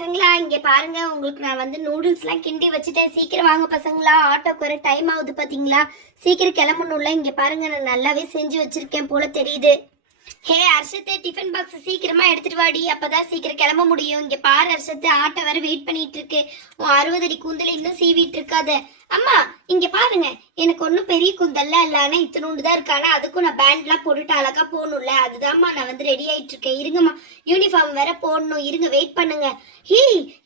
பசங்களா இங்க பாருங்க, உங்களுக்கு நான் வந்து நூடுல்ஸ்லாம் கிண்டி வச்சுட்டேன். சீக்கிரம் வாங்க பசங்களா, ஆட்டோக்கு வர டைம் ஆகுது பாத்தீங்களா? சீக்கிரம் கிளம்பணும்ல. இங்க பாருங்க, நான் நல்லாவே செஞ்சு வச்சிருக்கேன் போல தெரியுது. ஹே அர்ஷத்து, டிஃபன் பாக்ஸ் சீக்கிரமா எடுத்துட்டு வாடி, அப்பதான் சீக்கிரம் கிளம்ப முடியும். இங்க பாரு அர்ஷத்து, ஆட்டோ வேற வெயிட் பண்ணிட்டு இருக்கு. உன் 60 அடி கூந்தல இன்னும் சீவிட்டு இருக்காத. அம்மா இங்க பாருங்க, எனக்கு ஒன்றும் பெரிய கூந்தல்லாம் இல்லை, ஆனா இத்தனோண்டு தான் இருக்கானா, அதுக்கும் நான் பேண்ட்லாம் போட்டுட்டு அழகா போகணும்ல, அதுதான்மா நான் வந்து ரெடி ஆயிட்டு இருக்கேன். இருங்கம்மா, யூனிஃபார்ம் வேற போடணும், இருங்க வெயிட் பண்ணுங்க. ஹே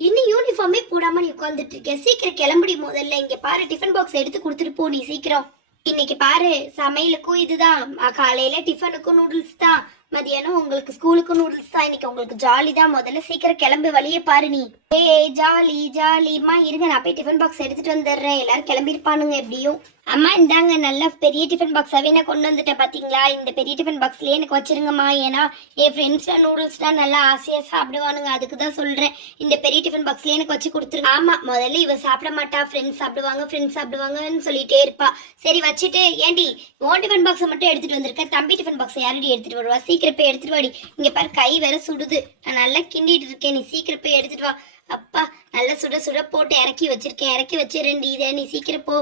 இன்னும் யூனிஃபார்மே போடாம நீ உட்காந்துட்டு இருக்கேன், சீக்கிரம் கிளம்புடி முதல்ல. இங்க பாரு, டிஃபன் பாக்ஸ் எடுத்து கொடுத்துட்டு போ நீ சீக்கிரம். இன்னைக்கு பாரு, சமையலுக்கும் இதுதான், காலையில டிஃபனுக்கும் நூடுல்ஸ் தான், மதியானம் உங்களுக்கு ஸ்கூலுக்கும் நூடுல்ஸ் தான். இன்னைக்கு உங்களுக்கு ஜாலி தான். முதல்ல சீக்கிரம் கிளம்பி வழியே பாரு நீ. ஏய் ஜாலி ஜாலிமா, இருங்க நான் போய் டிஃபன் பாக்ஸ் எடுத்துட்டு வந்துடுறேன். எல்லாரும் கிளம்பிருப்பானுங்க எப்படியும். அம்மா இந்தாங்க, நல்ல பெரிய டிஃபன் பாக்ஸாவே நான் கொண்டு வந்துட்டேன் பாத்தீங்களா? இந்த பெரிய டிஃபன் பாக்ஸ்லயே எனக்கு வச்சிருங்கம்மா. ஏன்னா என் ஃப்ரெண்ட்ஸ்லாம் நூடுல்ஸ்லாம் நல்லா ஆசையா சாப்பிடுவானுங்க, அதுக்கு தான் சொல்றேன். இந்த பெரிய டிஃபன் பாக்ஸ்லயே எனக்கு வச்சு கொடுத்துருங்க. ஆமா, முதல்ல இவ சாப்பிட மாட்டா, ஃப்ரெண்ட்ஸ் சாப்பிடுவாங்கன்னு சொல்லிட்டே இருப்பா. சரி வச்சுட்டு, ஏண்டி உன் டிஃபன் பாக்ஸை மட்டும் எடுத்துட்டு வந்திருக்க, தம்பி டிஃபன் பாக்ஸை யாரடி எடுத்துட்டு வருவா? சீக்கிரம் போய் எடுத்துட்டு வாடி. இங்க பாரு, கை வேற சுடுது, நான் நல்லா கிண்டிட்டு இருக்கேன், நீ சீக்கிரம் போய் எடுத்துட்டு வா. அப்பா நல்லா சுட சுட போட்டு இறக்கி வச்சிருக்கேன், இறக்கி வச்சிருண்டி இதை, நீ சீக்கிரம் போ.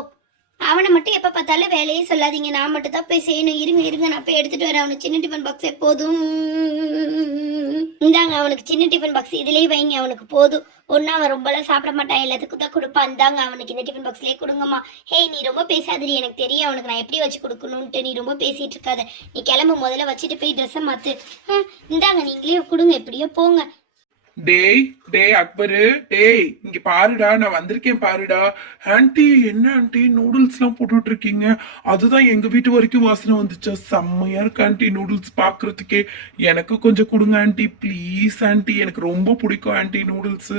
அவனை மட்டும் எப்போ பார்த்தாலும் வேலையே சொல்லாதீங்க, நான் மட்டும் தான் போய் செய்யணும். இருங்க நான் போய் எடுத்துட்டு வரேன். அவனுக்கு சின்ன டிஃபன் பாக்ஸ் எப்போதும் இந்தாங்க, அவனுக்கு சின்ன டிஃபன் பாக்ஸ் இதுலேயே வைங்க, அவனுக்கு போதும். ஒன்றும் அவன் ரொம்பலாம் சாப்பிட மாட்டான், எல்லாத்துக்கும் தான் கொடுப்பான். இந்தாங்க அவனுக்கு இந்த டிஃபன் பாக்ஸ்லேயே கொடுங்கம்மா. ஹே நீ ரொம்ப பேசாதடி, எனக்கு தெரியும் அவனுக்கு நான் எப்படி வச்சு கொடுக்கணுன்ட்டு. நீ ரொம்ப பேசிட்டு இருக்காத, நீ கிளம்பு முதல்ல, வச்சுட்டு போய் ட்ரெஸ்ஸை மாற்று. இந்தாங்க நீங்களே கொடுங்க, எப்படியோ போங்க. டேய் டேய் அக்பரு, டேய் இங்க பாருடா, நான் வந்திருக்கேன் பாருடா. ஆன்ட்டி என்ன ஆன்ட்டி நூடுல்ஸ் எல்லாம் போட்டுட்டு இருக்கீங்க? அதுதான் எங்க வீட்டு வரைக்கும் வாசனை வந்துச்சா, செம்மையா இருக்கு ஆன்ட்டி நூடுல்ஸ் பாக்குறதுக்கே. எனக்கு கொஞ்சம் கொடுங்க ஆன்ட்டி ப்ளீஸ் ஆன்ட்டி, எனக்கு ரொம்ப பிடிக்கும் ஆன்ட்டி நூடுல்ஸ்.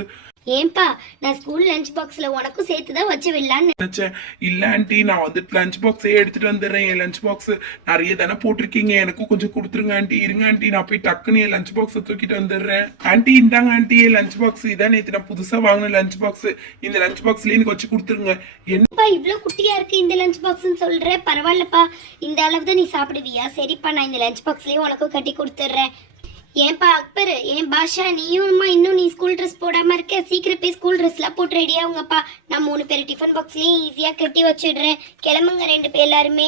ஏன்பா, நான் ஸ்கூல் லஞ்ச் பாக்ஸ்ல உனக்கும் சேர்த்து தான் வச்சு விடலான்னு நினைச்சேன். இல்ல ஆன்ட்டி, நான் வந்து லஞ்ச் பாக்ஸே எடுத்துட்டு வந்துடுறேன். என் லஞ்ச் பாக்ஸ் நிறைய தானே போட்டிருக்கீங்க, எனக்கும் கொஞ்சம் கொடுத்துருங்க ஆன்ட்டி. இருங்க ஆன்ட்டி, நான் போய் டக்குன்னு என் லஞ்ச் பாக்ஸை தூக்கிட்டு வந்துடுறேன். ஆன்ட்டி இந்தாங்க ஆன்ட்டி, என் லஞ்ச் பாக்ஸ் இதான், நேற்று நான் புதுசா வாங்கின லஞ்ச் பாக்ஸ். இந்த லஞ்ச் பாக்ஸ்ல எனக்கு வச்சு கொடுத்துருங்க. என்னப்பா இவ்வளவு குட்டியா இருக்கு இந்த லஞ்ச் பாக்ஸ்னு சொல்ற? பரவாயில்லப்பா, இந்த அளவு தான் நீ சாப்பிடுவியா? சரிப்பா, நான் இந்த லஞ்ச் பாக்ஸ்லயே உனக்கும் கட்டி கொடுத்துட்றேன். ஏன்பா அக்பர், ஏன் பாஷா, நீயும்மா இன்னும் நீ ஸ்கூல் ட்ரெஸ் போடாம இருக்க? சீக்கிரம் போய் ஸ்கூல் ட்ரெஸ்லாம் போட்டு ரெடியாகுங்கப்பா. நான் 3 பேர் டிஃபன் பாக்ஸ்லயும் ஈஸியா கட்டி வச்சிடுறேன். கிளம்புங்க 2 பேர் எல்லாருமே.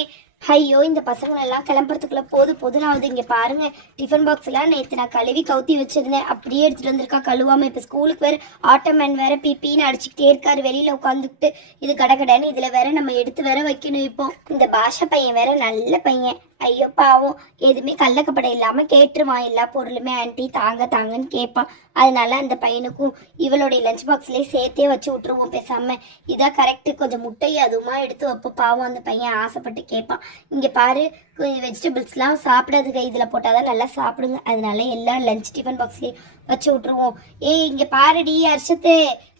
ஐயோ இந்த பசங்களெல்லாம் கிளம்புறதுக்குள்ள போதும் ஆகுது. இங்கே பாருங்க, டிஃபன் பாக்ஸ்லாம் நேற்று நான் கழுவி கவுத்தி வச்சிருந்தேன், அப்படியே எடுத்துட்டு வந்திருக்கா கழுவாம. இப்போ ஸ்கூலுக்கு வேற ஆட்டோமேன் வேற பின்னு அடிச்சுக்கிட்டே இருக்காரு வெளியில உட்காந்துக்கிட்டு. இது கடகடன்னு இதுல வேற நம்ம எடுத்து வேற வைக்கணும். இப்போ இந்த பாஷா பையன் வேற நல்ல பையன், ஐயோ பாவம், எதுவுமே கள்ளக்கப்படை இல்லாம கேட்டுருவான். எல்லா பொருளுமே ஆன்ட்டி தாங்கன்னு கேட்பான். அதனால அந்த பையனுக்கும் இவளுடைய லஞ்ச் பாக்ஸ்லயே சேர்த்தே வச்சு விட்டுருவோம் பேசாம. இதான் கரெக்ட். கொஞ்சம் முட்டை அதுவுமா எடுத்து வைப்ப, பாவம் அந்த பையன் ஆசைப்பட்டு கேட்பான். இங்க பாரு, வெஜிடபிள்ஸ்லாம் சாப்பிடாதுங்க, இதில் போட்டால் நல்லா சாப்பிடுங்க. அதனால எல்லாம் லஞ்ச் டிஃபன் பாக்ஸ்லேயே வச்சு விட்ருவோம். இங்கே பாருடி அர்ஷத்து,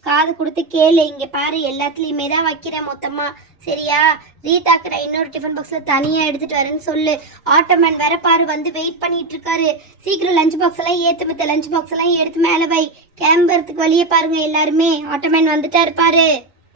காது கொடுத்து கேளு. இங்கே பாரு, எல்லாத்துலேயுமே தான் வைக்கிறேன் மொத்தமாக, சரியா? ரீதாக்கு நான் இன்னொரு டிஃபன் பாக்ஸில் தனியாக எடுத்துகிட்டு வரேன்னு சொல்லு. ஆட்டோமேன் வேற பாரு வந்து வெயிட் பண்ணிட்டு இருக்காரு. சீக்கிரம் லஞ்ச் பாக்ஸ் எல்லாம் ஏற்று, மற்ற லஞ்ச் பாக்ஸ் எல்லாம் எடுத்து மேலே வை. கிளம்புறதுக்கு வழியே பாருங்க எல்லாருமே, ஆட்டோமேன் வந்துட்டா இருப்பாரு.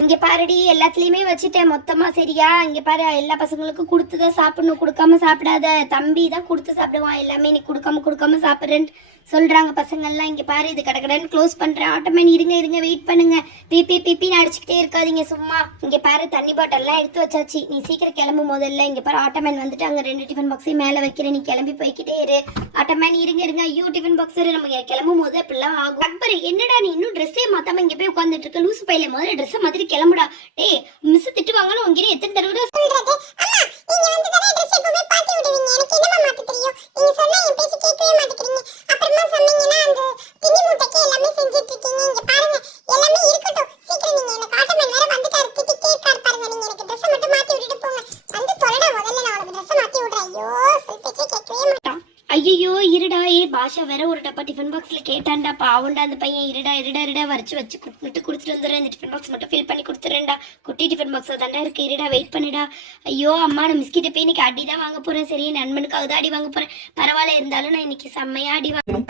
இங்க பாருடி, எல்லாத்துலயுமே வச்சுட்டேன் மொத்தமா, சரியா? இங்க பாரு, எல்லா பசங்களுக்கும் கொடுத்துதான் சாப்பிடணும், கொடுக்காம சாப்பிடாத. தம்பி தான் கொடுத்து சாப்பிடுவான் எல்லாமே, நீ கொடுக்காம சாப்பிடுறேன்னு சொல்றாங்க பசங்க எல்லாம். இங்க பாரு, இது கடகடன்னு க்ளோஸ் பண்றேன். ஆட்டோமேன் இருங்க வெயிட் பண்ணுங்க. பிப்பின்னு அடிச்சுக்கிட்டே இருக்காதீங்க சும்மா. இங்க பாரு, தண்ணி பாட்டில்லாம் எடுத்து வச்சாச்சு, நீ சீக்கிரம் கிளம்பு முதல்ல. இங்க பாரு, ஆட்டோமேன் வந்துட்டு அங்க 2 டிஃபன் பாக்ஸையும் மேல வைக்கிறேன், நீ கிளம்பி போய்கிட்டே இரு. ஆட்டோமேன் இருங்க. ஐயோ டிஃபன் பாக்ஸ் நம்ம கிளம்பும் போது அப்படிலாம் ஆகும். அக்பர் என்னடா நீ இன்னும் ட்ரெஸ்ஸே மாத்தாம இங்க போய் உட்காந்துட்டு இருக்க? லூசு பையில முதல்ல ட்ரெஸ்ஸை மாத்திட்டு கிளம்புடா. டேய் மிஸ் திட்டுவாங்கன்னு உங்ககிட்ட எத்தனை தடவை சொல்றது? அம்மா நீங்க வந்து தர Dress எப்பவுமே பாத்தி விடுவீங்க, எனக்கு என்னமா மாத்த தெரியும்? நீங்க சொன்னா என் பேச்சு கேட்கவே மாட்டேங்கிறீங்க. அப்புறமா சொன்னீங்கன்னா அந்த திணி முட்டைக்கு எல்லாமே செஞ்சிட்டு இருக்கீங்க. இங்க பாருங்க, எல்லாமே இருக்கட்டும், சீக்கிரம் நீங்க எனக்கு ஆட்டோமேன் வேற வந்துட்டாரு, திட்டிட்டே இருக்காரு பாருங்க. நீங்க எனக்கு Dress மட்டும் மாத்தி விட்டுட்டு போங்க. வந்து தொலைடா முதல்ல, நான் உங்களுக்கு Dress மாத்தி விடுறேன். ஐயோ சொல் பேச்சே கேட்கவே மாட்டான். ஐயோ இருடா, பாஷா வேற ஒரு டப்பா டிஃபன் பாக்ஸ்ல கேட்டான்டா, பாவண்டா அந்த பையன். இருடா வச்சு கொடுத்துட்டு வந்துடுறேன். இந்த டிஃபன் பாக்ஸ் மட்டும் ஃபில் பண்ணி கொடுத்துறேன்டா. குட்டி டிஃபன் பாக்ஸ் தாண்டா இருக்கு, இருடா வெயிட் பண்ணிடா. ஐயோ அம்மா, நான் மிஸ்கிட்ட போய் இன்னைக்கு அடி தான் வாங்க போறேன். சரி, நண்பனுக்காக தான் அடி வாங்க போறேன். பரவாயில்ல, இருந்தாலும் நான் இன்னைக்கு செம்மையா அடி வாங்க.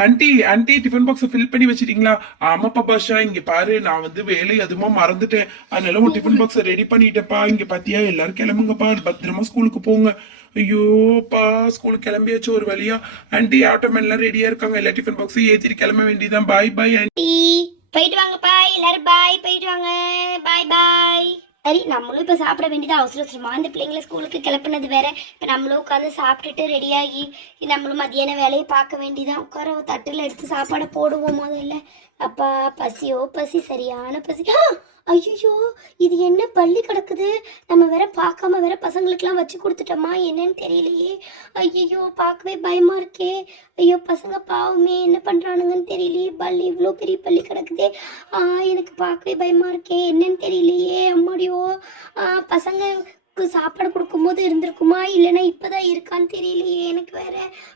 ஆன்ட்டி டிஃபன் பாக்ஸ் ஃபில் பண்ணி வச்சிட்டீங்களா? ஆமாப்பா பாஷா, இங்க பாரு, நான் வந்து வேலை அதுமா மறந்துட்டேன், அதனால ஒரு டிஃபன் பாக்ஸ் ரெடி பண்ணிட்டேப்பா. இங்க பாத்தியா, எல்லாரும் கிளம்புங்கப்பா, பத்திரமா ஸ்கூலுக்கு போங்க. ஐயோப்பா, ஸ்கூலுக்கு கிளம்பியாச்சு ஒரு வழியா. ஆன்ட்டி ஆட்டோமேன்லாம் ரெடியா இருக்காங்க, எல்லா டிஃபன் பாக்ஸும் ஏத்திட்டு கிளம்ப வேண்டியதான். Bye aunty. போயிட்டு வாங்கப்பா எல்லாரும் பாய், போயிட்டு வாங்க, பாய் பாய். சரி நம்மளும் இப்போ சாப்பிட வேண்டியது அவசர அவசரமா இந்த பிள்ளைங்களை ஸ்கூலுக்கு கிளப்புனது வேற. இப்போ நம்மளும் உட்காந்து சாப்பிட்டுட்டு ரெடியாகி நம்மளும் மதியான வேலையை பார்க்க வேண்டியதான். உட்கார தட்டில் எடுத்து சாப்பாடை போடுவோம் முதல்ல. அப்பா பசியோ பசி, சரியான பசி. ஐயோ இது என்ன பள்ளி கிடக்குது, நம்ம வேற பார்க்காம வேற பசங்களுக்கெல்லாம் வச்சு கொடுத்துட்டோமா என்னன்னு தெரியலையே. ஐயோ பார்க்கவே பயமா இருக்கே. ஐயோ பசங்க பாவமே என்ன பண்றானுங்கன்னு தெரியலையே. பள்ளி இவ்வளோ பெரிய பள்ளி கிடக்குதே. எனக்கு பார்க்கவே பயமா இருக்கே என்னன்னு தெரியலையே. அம்மாடியோ பசங்க சாப்பாடு கொடுக்கும்போது இருந்திருக்குமா இல்லைன்னா இப்போதான் இருக்கான்னு தெரியலையே. எனக்கு வேற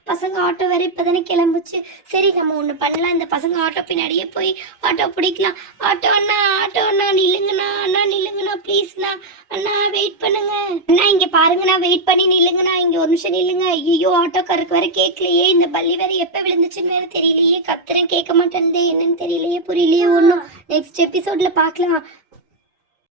பசங்க ஆட்டோ வேற இப்போதானே கிளம்புச்சு. சரி நம்ம ஒன்று பண்ணலாம், இந்த பசங்க ஆட்டோ பின்னாடியே போய் ஆட்டோ பிடிக்கலாம். ஆட்டோ அண்ணா நில்லுங்கண்ணா, அண்ணா நில்லுங்கண்ணா ப்ளீஸ்ண்ணா, அண்ணா வெயிட் பண்ணுங்க அண்ணா, இங்கே பாருங்கண்ணா வெயிட் பண்ணி நில்லுங்கண்ணா, இங்கே ஒரு நிமிஷம் நில்லுங்க. ஐயோ ஆட்டோக்காருக்கு வேற கேட்கலையே, இந்த பள்ளி வேற எப்போ விழுந்துச்சுன்னு வேற தெரியலையே. கத்துறேன் கேட்க மாட்டேன், என்னன்னு தெரியலையே, புரியலையே ஒன்றும். நெக்ஸ்ட் எபிசோட்ல பார்க்கலாம்.